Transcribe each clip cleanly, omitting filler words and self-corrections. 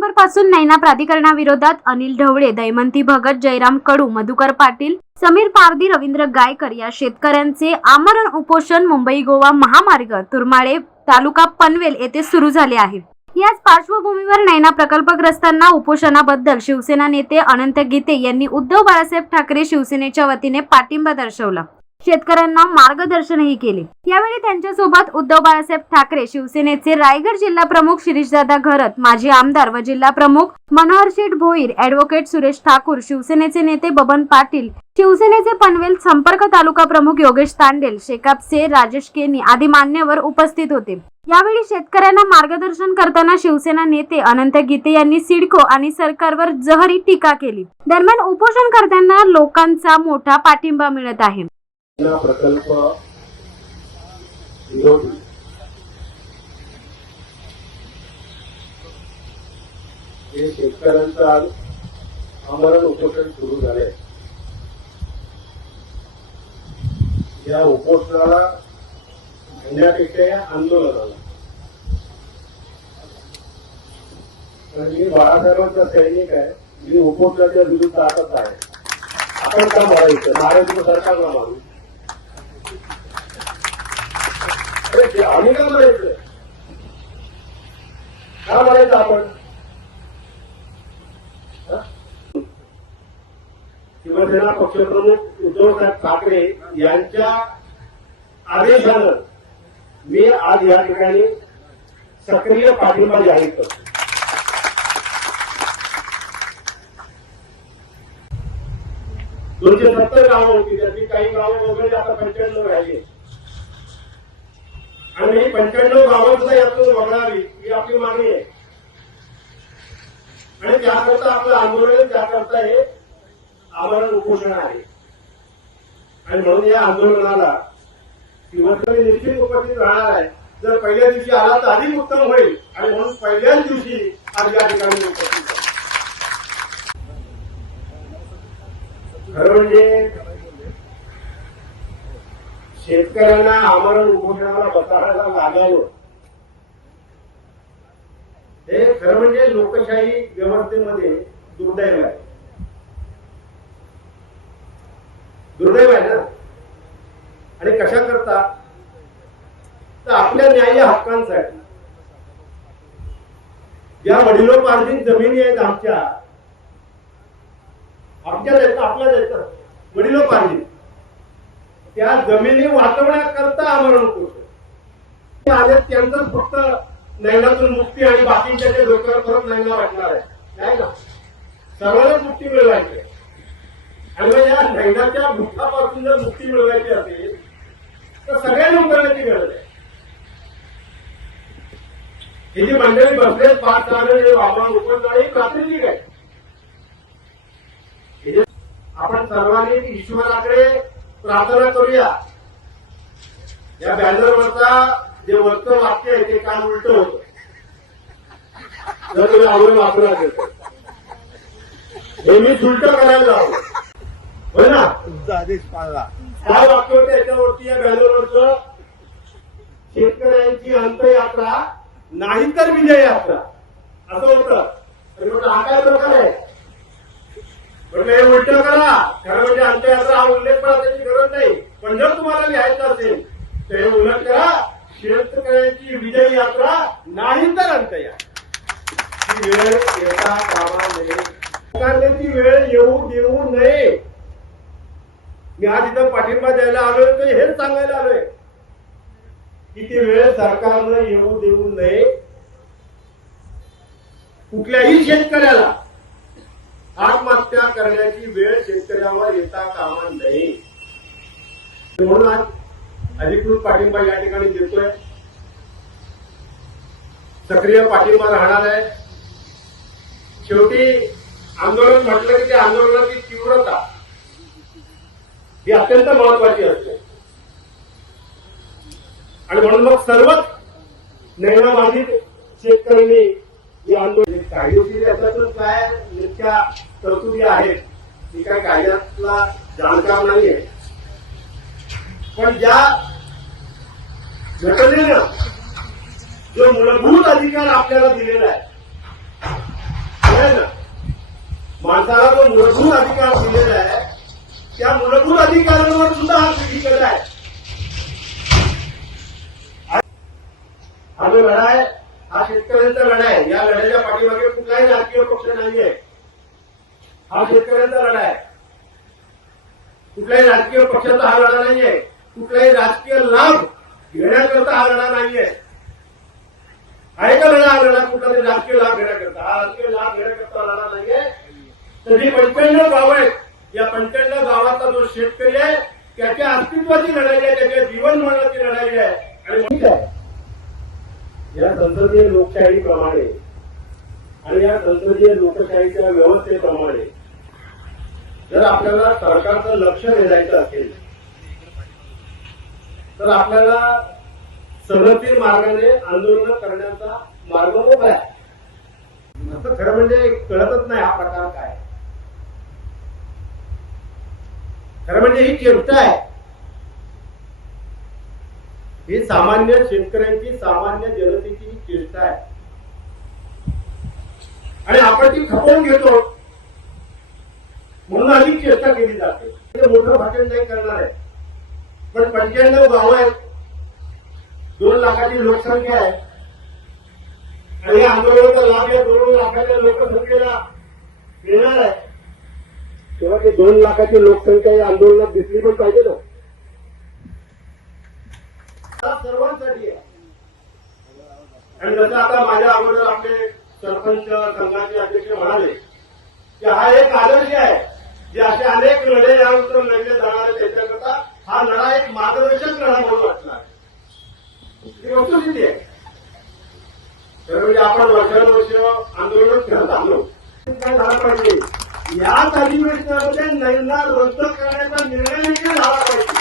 November पासून नैना प्राधिकरणाविरोधात अनिल ढवळे, दैमंती भगत, जयराम कडू, मधुकर पाटील, समीर पारधी, रवींद्र गायकर या शेतकऱ्यांचे आमरण उपोषण मुंबई गोवा महामार्ग तुरमाळे तालुका पनवेल येथे सुरू झाले आहे। याच पार्श्वभूमीवर नैना प्रकल्पग्रस्तांना उपोषणाबद्दल शिवसेना नेते अनंत गीते यांनी उद्धव बाळासाहेब ठाकरे शिवसेनेच्या वतीने पाठिंबा दर्शवला। शेतकऱ्यांना मार्गदर्शनही केले। यावेळी त्यांच्यासोबत उद्धव बाळासाहेब ठाकरे, शिवसेनेचे रायगड जिल्हा प्रमुख शिरीषदादा घरत, माजी आमदार व जिल्हा प्रमुख मनोहर शेठ भोईर, ॲडव्होकेट सुरेश ठाकूर, शिवसेनेचे नेते बबन पाटील, शिवसेनेचे पनवेल संपर्क तालुका प्रमुख योगेश तांडेल, शेकापचे राजेश केनी आदी मान्यवर उपस्थित होते। यावेळी शेतकऱ्यांना मार्गदर्शन करताना शिवसेना नेते अनंत गीते यांनी सिडको आणि सरकारवर जहरी टीका केली। दरम्यान उपोषणकर्त्यांना लोकांचा मोठा पाठिंबा मिळत आहे। प्रकल्प विरोधी हे शेतकऱ्यांचं आज आमरण उपोषण सुरू झाले। या उपोषणाला म्हणण्यापेक्षा आंदोलनाला मी बाळासाहेबांचा सैनिक आहे। मी उपोषणाच्या विरुद्ध आतच आहे। आपण का मारायचं? महाराष्ट्र सरकारला मारू। आम्ही का म्हणायचं? का म्हणायचं आपण? शिवसेना पक्षप्रमुख उद्धवसाहेब ठाकरे यांच्या आदेशानं मी आज या ठिकाणी सक्रिय पाठिंबा जाहीर करतो। 270 गावं होती, त्याची काही गावं वगैरे आता 95 राहिली आणि 95 गावं सुद्धा यातून वगळावी ही आपली मागणी आहे। आणि त्याकरता आपलं आंदोलन, त्याकरता हे आमरण उपोषण आहे। आणि म्हणून या आंदोलनाला शिवसेना निश्चित उपस्थित राहणार आहे। जर पहिल्या दिवशी आला तर अधिक उत्तम होईल आणि म्हणून पहिल्याच दिवशी आज या ठिकाणी उपस्थित आहे। खरं म्हणजे शेतकऱ्यांना आमरण उपोषणाला बसायला लागावं हे खरं म्हणजे लोकशाही व्यवस्थेमध्ये दुर्दैव आहे। दुर्दैव आहे ना। आणि कशा करता? तर आपल्या न्याय्य हक्कांसाठी ज्या वडिलोपार्जित जमिनी आहेत आपल्या वडिलोपार्जित त्या जमिनी वाचवण्याकरता आमरण उपोषण आले। त्यांचं फक्त नैनातून मुक्ती आणि बाकीच्या जे डोक्यावर परत नैना वाटणार आहे नाही ना। सर्वांनाच मुक्ती मिळवायची आणि मग या नैनाच्या दुःखापासून जर मुक्ती मिळवायची असेल तर सगळ्यांनी उतरण्याची गरज आहे। ही जी मंडळी बसले 5 हे आमरण उपोषण ही प्रातिनिधिक आहे। आपण सर्वांनी ईश्वराकडे प्रार्थना करूया। या बॅनरवरचा जे वरचं वाक्य आहे ते काल उलट होतं। जर तुम्ही आवडून वापरू असेल हे मी उलट करायला हवं होय ना। तुमचा आदेश पाळला काय वाक्य होतं याच्यावरती? या बॅनरवरचं शेतकऱ्यांची अंत्ययात्रा नाही तर विजय यात्रा असं होतं। हा काय प्रकार आहे? म्हटलं हे उलट करा। खरं म्हणजे अंत्ययात्रा हा उल्लेख करायची गरज नाही, पण जर तुम्हाला लिहायचं असेल तर हे उल्लेख करा, शेतकऱ्यांची विजय यात्रा नाही तर अंत्ययात्रा। ती वेळ येता कामा नये, सरकारने ती वेळ येऊ देऊ नये। मी आज इथं पाठिंबा द्यायला आलोय तर हेच सांगायला आलोय की ती वेळ सरकारनं येऊ देऊ नये। कुठल्याही शेतकऱ्याला आत्महत्या करण्याची वेळ शेतकऱ्यावर येता कामा नये। म्हणून आज अधिकृत पाठिंबा या ठिकाणी देतोय। सक्रिय पाठिंबा राहणार आहे। शेवटी आंदोलन म्हटलं की त्या आंदोलनाची तीव्रता ही अत्यंत महत्वाची असते आणि म्हणून मग सर्वच नैनाबाधित शेतकऱ्यांनी हे आंदोलन कायदेशीर याच्यातून काय नेमक्या तरतुदी आहेत ही काय कायद्यातला जाणकार नाहीये, पण ज्या घटनेनं जो मूलभूत अधिकार आपल्याला दिलेला आहे मूलभूत अधिकार दिलेला आहे त्या मूलभूत अधिकारांवर सुद्धा हा पिढी लढा आहे. हा जो लढा आहे हा शेतकऱ्यांचा लढा आहे. या लढ्याच्या पाठीमागे कुठलाही राजकीय पक्ष नाहीये. हा शेतकऱ्यांचा लढा आहे. कुठल्याही राजकीय पक्षाचा हा लढा नाहीये. कुठलाही राजकीय लाभ घेण्याकरता हा लढा नाहीये. आहे का लढा? हा लढा कुठला तरी राजकीय लाभ घेण्याकरता. हा राजकीय लाभ घेण्याकरता लढा नाहीये. तर ही 95 गावं आहेत. या 95 गावातला जो शेतकरी आहे त्याच्या अस्तित्वाची लढाई आहे, त्याच्या जीवन मरणाची लढाई आहे. आणि ठीक आहे, या संसदीय लोकशाहीप्रमाणे आणि या संसदीय लोकशाहीच्या व्यवस्थेप्रमाणे जर आपल्याला सरकारचं लक्ष वेधायचं असेल तर आपल्याला संघटित मार्गाने आंदोलन करण्याचा मार्ग मोकळा आहे. असं खरं म्हणजे कळतच नाही हा प्रकार काय. खरं म्हणजे ही चेष्टा आहे. ही सामान्य शेतकऱ्यांची, सामान्य जनतेची ही चेष्टा आहे आणि आपण ती खपवून घेतो म्हणून अधिक चेष्टा केली जाते. मोठं भाषण नाही करणार आहे, पण 95 गावं आहेत, 2 लाखाची लोकसंख्या आहे आणि या आंदोलनाचा लाभ या 2 लाखाच्या लोकसंख्येला मिळणार आहे. तेव्हा ते 2 लाखाची लोकसंख्या या आंदोलनात दिसली पण पाहिजे ना. सर्वांसाठी आहे. आणि जसं आता माझ्या अगोदर आपले सरपंच संघाचे अध्यक्ष म्हणाले की हा एक आदर्श आहे, जे असे अनेक लढे यानंतर लढले जाणार आहेत त्याच्याकरता हा लढा एक मार्गदर्शक लढा म्हणून वाटला. ही वस्तुस्थिती आहे. तर म्हणजे आपण वर्षानुवर्ष आंदोलन करत आलो. काय झालं पाहिजे, याच अधिवेशनामध्ये नैना रद्द करण्याचा निर्णय देखील झाला पाहिजे.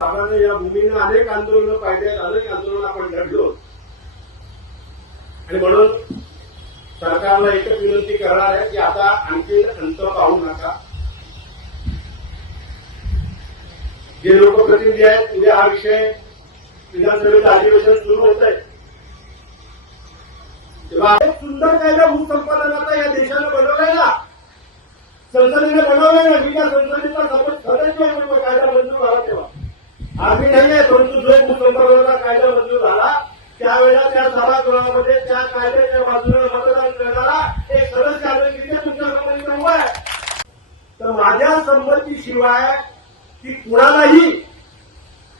आपण या भूमीने अनेक आंदोलनं पाहिली, अनेक आंदोलन आपण लढलो आणि म्हणून सरकारला एकच विनंती करणार आहे की आता आणखी अंत पाहू नका. जे लोकप्रतिनिधी आहेत, उद्या हा विषय विधानसभेचं अधिवेशन सुरू होत आहे तेव्हा एक सुंदर कायदा भूसंपादनाचा या देशानं बनवलाय ना, संसदेने बनवलाय ना. मी त्या संसदेचा सदस्य म्हणून कायदा मंजूर झाला तेव्हा आम्ही नाहीये, परंतु जो भूसंपादनाचा कायदा मंजूर झाला त्यावेळेला त्या सभागृहामध्ये त्या कायद्याच्या बाजूने मतदान करणारा एक सदस्य आलं की ते तुमच्या संबंधित उभा आहे. तर माझ्या संमतीशिवाय ती कुणालाही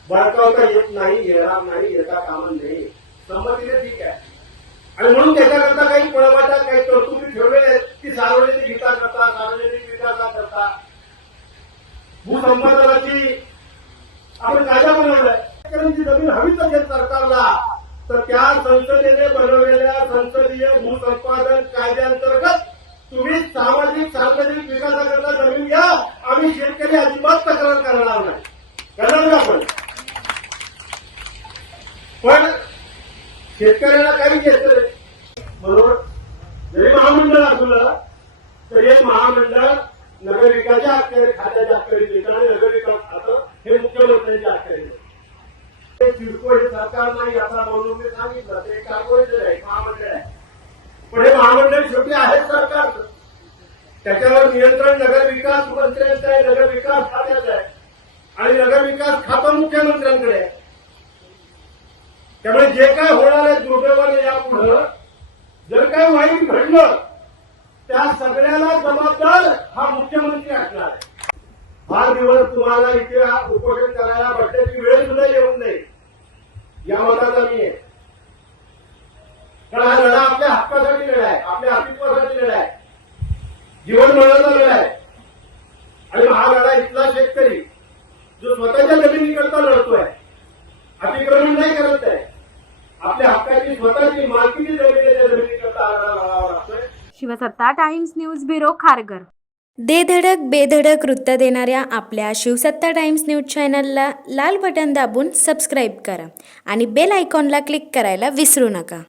बळकावता येत नाही, येणार नाही, येता कामा नाही. संमतीने ठीक आहे. आणि म्हणून त्याच्याकरता काही पळवाच्या काही तरतुदी ठेवलेल्या आहेत की सार्वजनिक हिताकरता, सार्वजनिक विकासाकरता भूसंपादनाची आपण कायदा बनवलाय. शेतकऱ्यांची जमीन हवीच असेल सरकारला तर त्या संसदेने बनवलेल्या संसदीय भूसंपादन कायद्याअंतर्गत तुम्ही सामाजिक सार्वजनिक विकासाकरता जमीन घ्या. आम्ही शेतकरी अजिबात तक्रार करणार नाही, करणार का आपण. पण शेतकऱ्याला काही घेतलं बरोबर. जरी महामंडळ असलं तरी एक महामंडळ नगरविकासाच्या खात्याच्या अखत्यारीत येतं आणि नगरविकास खातं हे मुख्यमंत्र्यांच्या अखत्यारीत येतं. सिडको हे सरकार नाही असा म्हणून मी सांगितलं, ते कॉर्पोरेशन आहे, महामंडळ आहे. पण हे महामंडळ शेवटी आहे सरकारचं. त्याच्यावर नियंत्रण नगरविकास मंत्र्यांचं आहे, नगरविकास खात्याचं आहे आणि नगरविकास खातं मुख्यमंत्र्यांकडे आहे. त्यामुळे जे काय होणार आहे दुर्दैवाने यापुढं जर काही वाईट घडलं त्या सगळ्याला जबाबदार हा मुख्यमंत्री असणार आहे. हा दिवस तुम्हाला इथे उपोषण करायला बसण्याची वेळ सुद्धा येऊन नये या मताचा मी आहे. कारण हा लढा आपल्या हक्कासाठी लढा आहे, आपल्या अस्तित्वासाठी लढा आहे, जीवन मरणाचा लढा आहे. आणि हा लढा इथला शेतकरी जो स्वतःच्या जमिनीकरता लढतोय, अतिक्रमण नाही करत आहे, आपल्या हक्काची स्वतःची मालकीची जमिनीच्या जमिनीकरता हा लढा लढावा लागतोय. शिवसत्ता टाइम्स न्यूज ब्युरो खारघर. दे धडक बेधडक वृत्त देणाऱ्या आपल्या शिवसत्ता टाइम्स न्यूज चॅनलला लाल बटन दाबून सबस्क्राईब करा आणि बेल आयकॉनला क्लिक करायला विसरू नका.